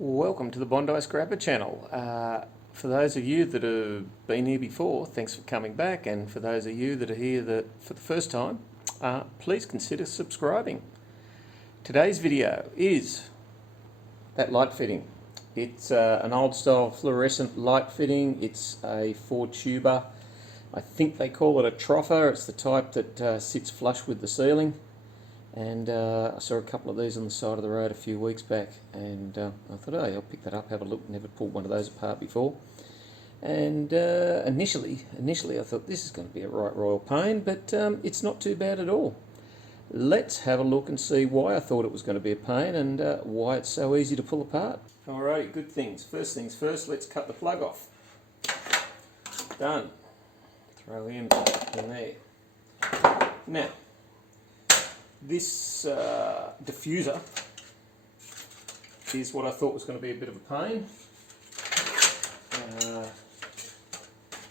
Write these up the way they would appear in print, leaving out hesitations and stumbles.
Welcome to the Bondi Scrapper channel. For those of you that have been here before, thanks for coming back, and for those of you that are here for the first time, please consider subscribing. Today's video is that light fitting. It's an old style fluorescent light fitting. It's a 4-tuber. I think they call it a Troffer. It's the type that sits flush with the ceiling. And I saw a couple of these on the side of the road a few weeks back, and I thought, oh, I'll pick that up, have a look. Never pulled one of those apart before. And initially I thought this is going to be a right royal pain, but it's not too bad at all. Let's have a look and see why I thought it was going to be a pain and why it's so easy to pull apart. Alrighty, good things. First things first, let's cut the plug off. Done. Throw him in there. Now, this diffuser is what I thought was going to be a bit of a pain,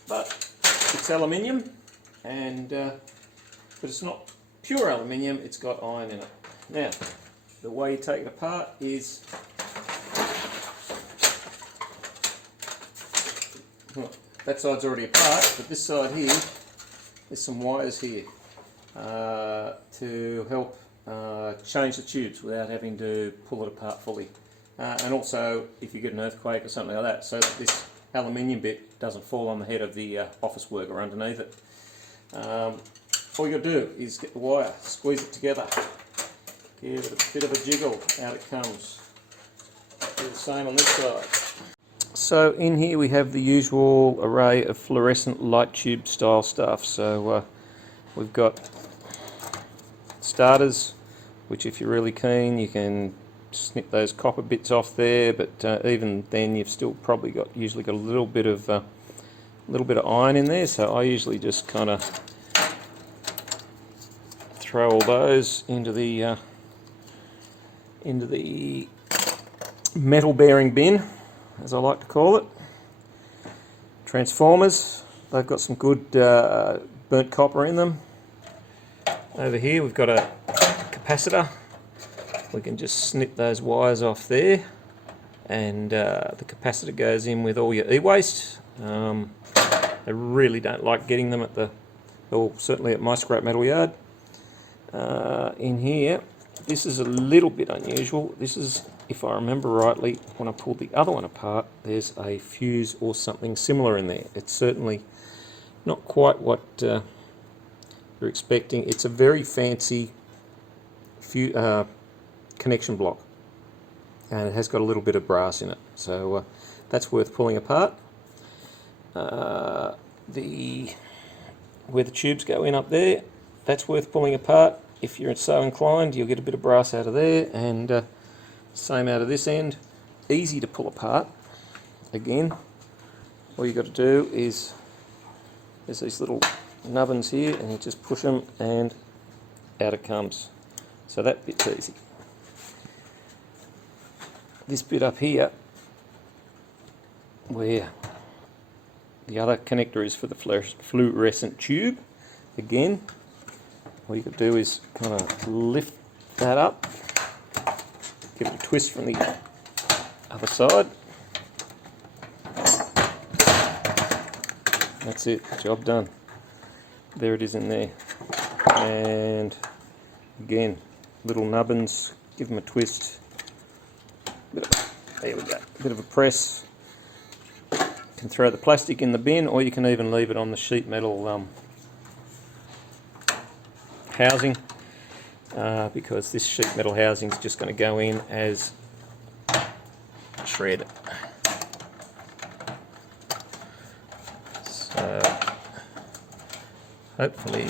but it's aluminium, and but it's not pure aluminium, it's got iron in it. Now, the way you take it apart is, well, that side's already apart, but this side here, there's some wires here to help change the tubes without having to pull it apart fully, and also if you get an earthquake or something like that, so that this aluminium bit doesn't fall on the head of the office worker underneath it. All you got to do is get the wire, squeeze it together, give it a bit of a jiggle, out it comes. Do the same on this side. So in here we have the usual array of fluorescent light tube style stuff. So we've got starters, which if you're really keen you can snip those copper bits off there, but even then you've still probably usually got a little bit of iron in there. So I usually just kind of throw all those into the metal bearing bin, as I like to call it. Transformers, they've got some good burnt copper in them. Over here we've got a capacitor. We can just snip those wires off there, and the capacitor goes in with all your e-waste. I really don't like getting them certainly at my scrap metal yard. In here, this is a little bit unusual. This is, if I remember rightly, when I pulled the other one apart, there's a fuse or something similar in there. It's certainly not quite what you're expecting. It's a very fancy connection block, and it has got a little bit of brass in it, so that's worth pulling apart. Where the tubes go in up there, that's worth pulling apart. If you're so inclined, you'll get a bit of brass out of there, and same out of this end. Easy to pull apart. Again, all you got to do is, there's these little nubbins here, and you just push them and out it comes. So that bit's easy. This bit up here, where the other connector is for the fluorescent tube, again, all you can do is kind of lift that up, give it a twist from the other side. That's it, job done. There it is in there. And again, little nubbins, give them a twist. There we go, a bit of a press. You can throw the plastic in the bin, or you can even leave it on the sheet metal housing, because this sheet metal housing is just going to go in as shred. So hopefully,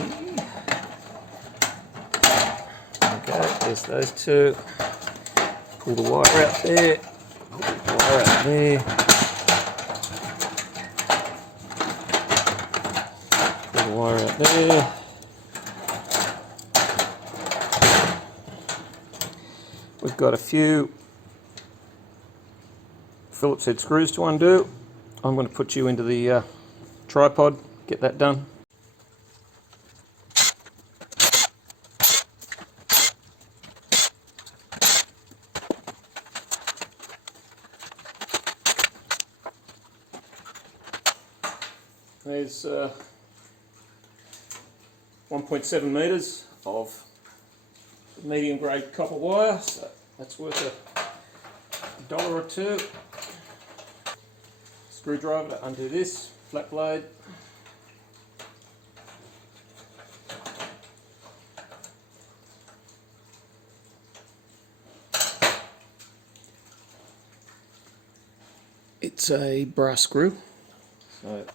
okay, there's those two. Pull the wire out there, pull the wire out there, pull the wire out there. We've got a few Phillips head screws to undo. I'm going to put you into the tripod, get that done. There's 1.7 metres of medium grade copper wire, so that's worth $1 or $2. Screwdriver to undo this, flat blade. It's a brass screw. So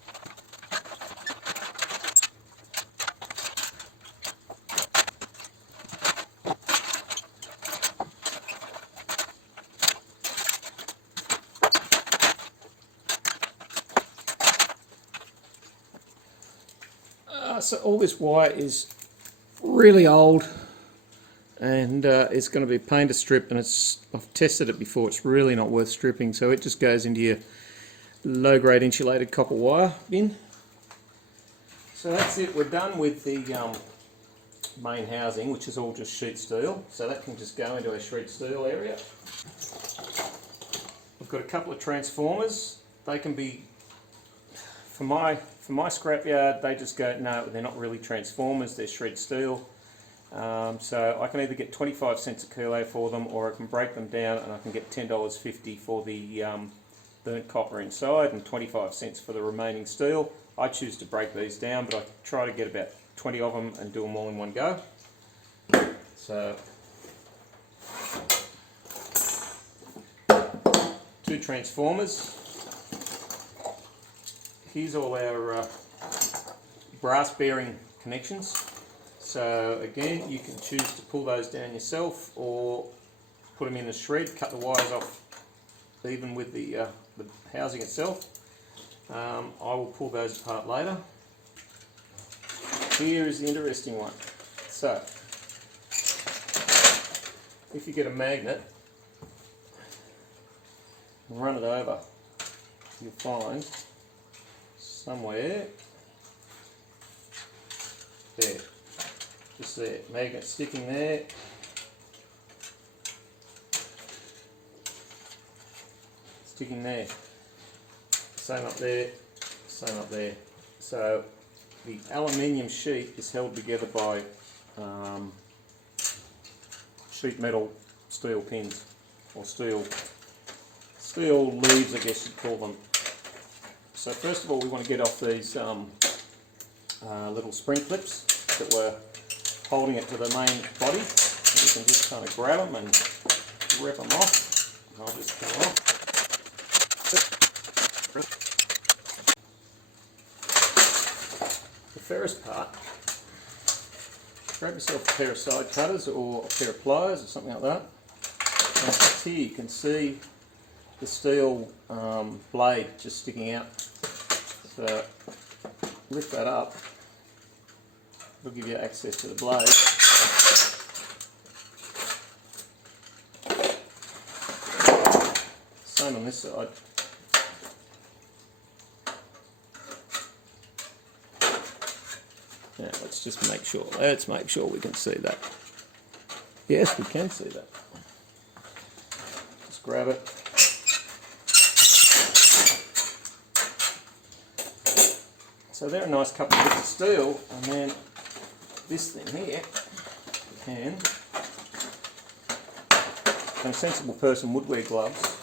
so all this wire is really old, and it's going to be painted strip, and I've tested it before, it's really not worth stripping, so it just goes into your low grade insulated copper wire bin. So that's it, we're done with the main housing, which is all just sheet steel, so that can just go into our sheet steel area. We've got a couple of transformers. They can be, for my scrapyard, they just go, no, they're not really transformers, they're shred steel. So I can either get 25 cents a kilo for them, or I can break them down and I can get $10.50 for the burnt copper inside and 25 cents for the remaining steel. I choose to break these down, but I try to get about 20 of them and do them all in one go. So 2 transformers. Here's all our brass bearing connections. So again, you can choose to pull those down yourself or put them in the shred, cut the wires off even with the housing itself. I will pull those apart later. Here is the interesting one. So if you get a magnet and run it over, you'll find somewhere there, just there, magnet sticking there. Sticking there. Same up there, same up there. So the aluminium sheet is held together by sheet metal steel pins, or steel leaves, I guess you'd call them. So first of all, we want to get off these little spring clips that were holding it to the main body. And you can just kind of grab them and rip them off. And I'll just come off. The ferrous part, grab yourself a pair of side cutters or a pair of pliers or something like that. And here you can see the steel blade just sticking out. So lift that up, it'll give you access to the blade. Same on this side. Now let's just make sure, we can see that. Yes, we can see that. Just grab it. So they're a nice couple of bits of steel, and then this thing here can, and a sensible person would wear gloves.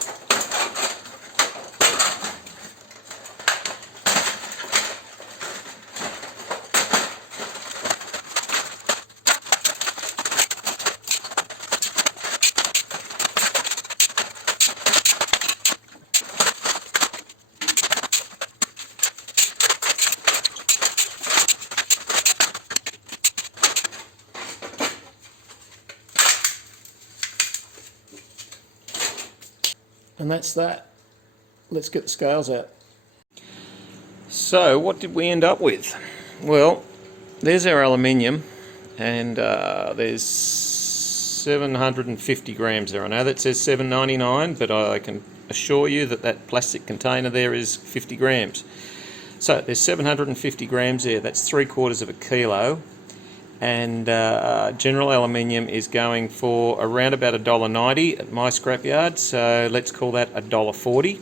And that's that. Let's get the scales out. So what did we end up with? Well, there's our aluminium, and there's 750 grams there. I know that says 799, but I can assure you that that plastic container there is 50 grams. So there's 750 grams there. That's 3/4 of a kilo. And general aluminium is going for around about $1.90 at my scrapyard, so let's call that $1.40.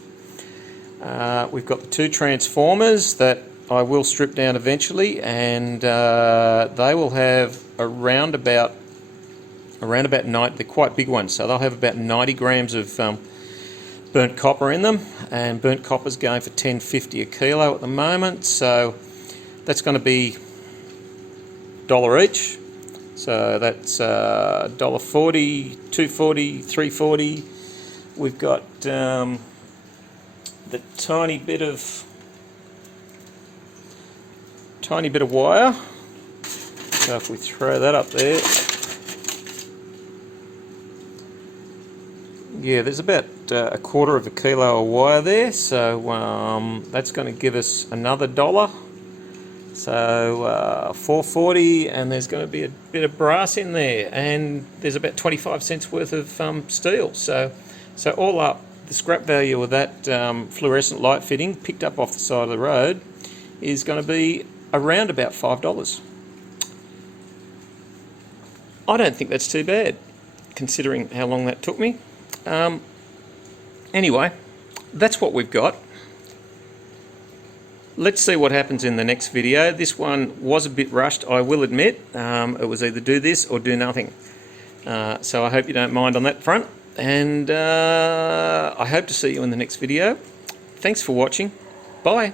We've got the 2 transformers that I will strip down eventually, and they will have around about 90. They're quite big ones, so they'll have about 90 grams of burnt copper in them, and burnt copper's going for $10.50 a kilo at the moment, so that's going to be $1 each. So that's $1.40, $2.40, $3.40. We've got the tiny bit of wire. So if we throw that up there, yeah, there's about a quarter of a kilo of wire there. So that's going to give us another $1. So $4.40, and there's going to be a bit of brass in there, and there's about 25 cents worth of steel. So all up, the scrap value of that fluorescent light fitting picked up off the side of the road is going to be around about $5. I don't think that's too bad, considering how long that took me. Anyway, that's what we've got. Let's see what happens in the next video. This one was a bit rushed, I will admit. It was either do this or do nothing. So I hope you don't mind on that front. And I hope to see you in the next video. Thanks for watching. Bye.